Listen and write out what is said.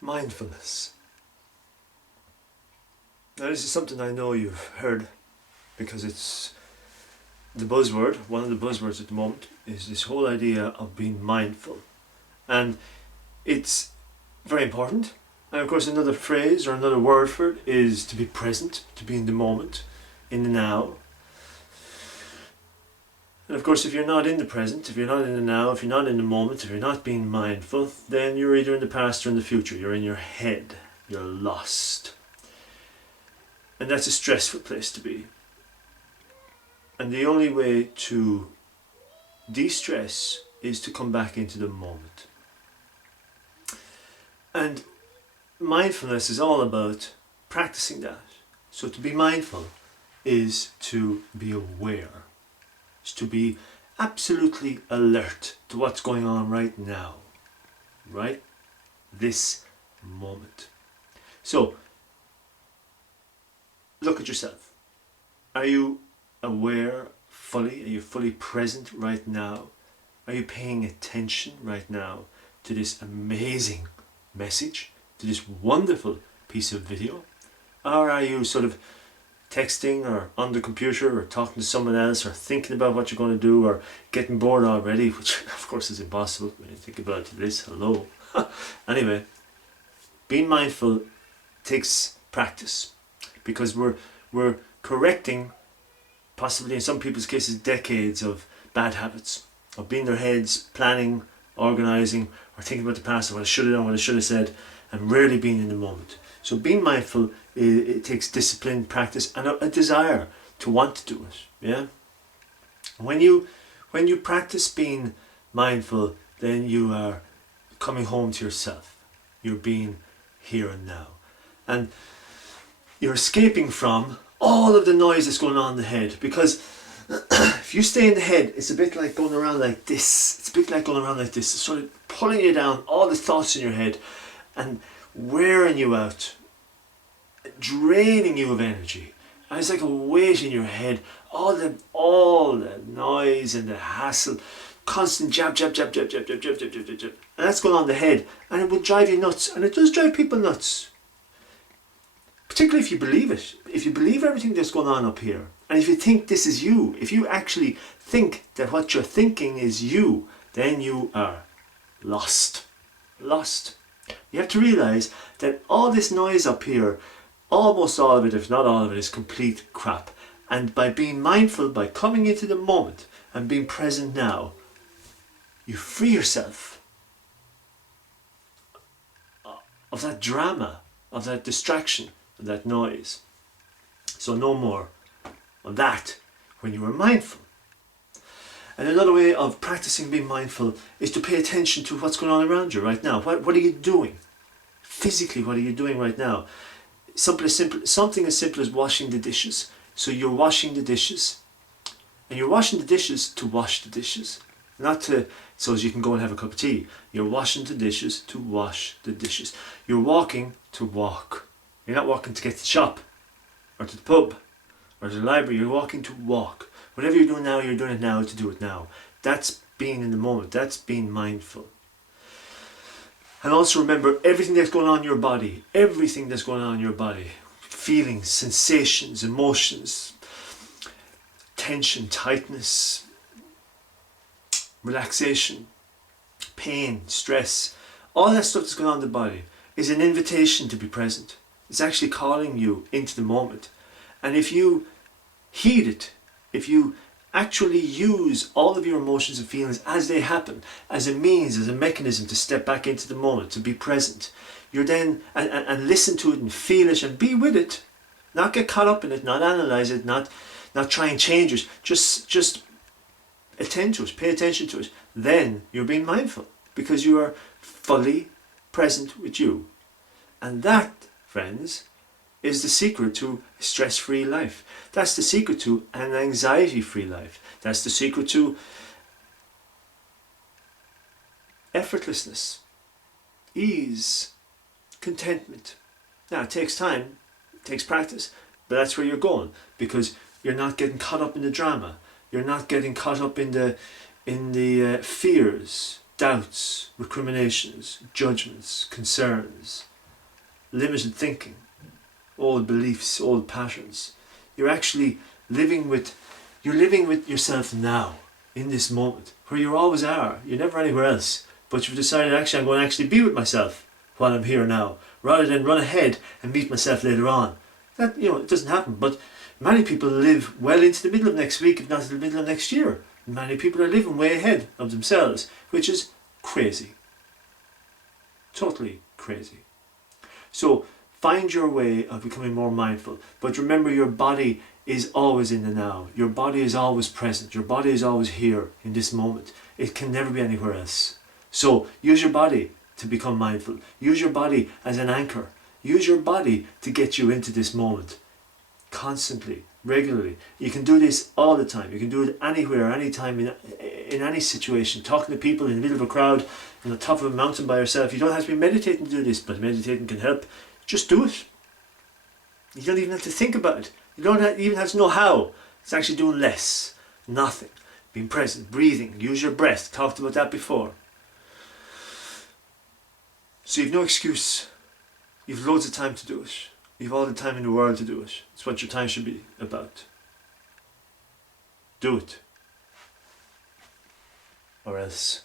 Mindfulness. Now this is something I know you've heard because it's the buzzword. One of the buzzwords at the moment is this whole idea of being mindful, and it's very important. And of course another phrase or another word for it is to be present, to be in the moment, in the now. And of course if you're not in the present, if you're not in the now, if you're not in the moment, if you're not being mindful, then you're either in the past or in the future. You're in your head. You're lost. And that's a stressful place to be. And the only way to de-stress is to come back into the moment. And mindfulness is all about practicing that. So to be mindful is to be aware. It's to be absolutely alert to what's going on right now. Right? This moment. So, look at yourself. Are you aware fully? Are you fully present right now? Are you paying attention right now to this amazing message, to this wonderful piece of video? Or are you sort of texting or on the computer or talking to someone else or thinking about what you're going to do or getting bored already, which of course is impossible when you think about this. Hello. Anyway, being mindful takes practice because we're correcting, possibly in some people's cases, decades of bad habits, of being in their heads, planning, organising, or thinking about the past, or what I should have done, what I should have said, and rarely being in the moment. So being mindful, it takes discipline, practice, and a desire to want to do it. Yeah. When you practice being mindful, then you are coming home to yourself. You're being here and now, and you're escaping from all of the noise that's going on in the head. Because if you stay in the head, it's a bit like going around like this. It's a bit like going around like this. It's sort of pulling you down, all the thoughts in your head, and wearing you out, draining you of energy. And it's like a weight in your head, all the noise and the hassle, constant jab, and that's going on in the head, and it will drive you nuts, and it does drive people nuts. Particularly if you believe it. If you believe everything that's going on up here, and if you think this is you, if you actually think that what you're thinking is you, then you are lost. Lost. You have to realise that all this noise up here, almost all of it, if not all of it, is complete crap. And by being mindful, by coming into the moment and being present now, you free yourself of that drama, of that distraction, of that noise. So no more of that when you are mindful. And another way of practicing being mindful is to pay attention to what's going on around you right now. What are you doing? Physically, what are you doing right now? Something as simple as washing the dishes. So you're washing the dishes. And you're washing the dishes to wash the dishes. Not so as you can go and have a cup of tea. You're washing the dishes to wash the dishes. You're walking to walk. You're not walking to get to the shop, or to the pub, or to the library. You're walking to walk. Whatever you're doing now, you're doing it now to do it now. That's being in the moment. That's being mindful. And also remember everything that's going on in your body. Everything that's going on in your body. Feelings, sensations, emotions, tension, tightness, relaxation, pain, stress. All that stuff that's going on in the body is an invitation to be present. It's actually calling you into the moment. And if you heed it, if you actually use all of your emotions and feelings as they happen, as a means, as a mechanism to step back into the moment, to be present, you're then, and listen to it and feel it and be with it, not get caught up in it, not analyze it, not try and change it, just attend to it, pay attention to it. Then you're being mindful because you are fully present with you. And that, friends, is the secret to a stress-free life. That's the secret to an anxiety-free life. That's the secret to effortlessness, ease, contentment. Now, it takes time, it takes practice, but that's where you're going because you're not getting caught up in the drama. You're not getting caught up in the fears. doubts, recriminations, judgments, concerns, limited thinking, old beliefs, old patterns. You're actually living with yourself now, in this moment, where you always are. You're never anywhere else. But you've decided, actually, I'm going to actually be with myself while I'm here now, rather than run ahead and meet myself later on. That, it doesn't happen. But many people live well into the middle of next week, if not to the middle of next year. Many people are living way ahead of themselves, which is crazy. Totally crazy. So find your way of becoming more mindful. But remember, your body is always in the now. Your body is always present. Your body is always here in this moment. It can never be anywhere else. So use your body to become mindful. Use your body as an anchor. Use your body to get you into this moment. Constantly, regularly. You can do this all the time. You can do it anywhere, anytime, in any situation. Talking to people in the middle of a crowd, on the top of a mountain by yourself. You don't have to be meditating to do this, but meditating can help. Just do it. You don't even have to think about it. You don't even have to know how. It's actually doing less. Nothing. Being present, breathing, use your breath. Talked about that before. So you've no excuse. You've loads of time to do it. You've all the time in the world to do it. It's what your time should be about. Do it. Or else.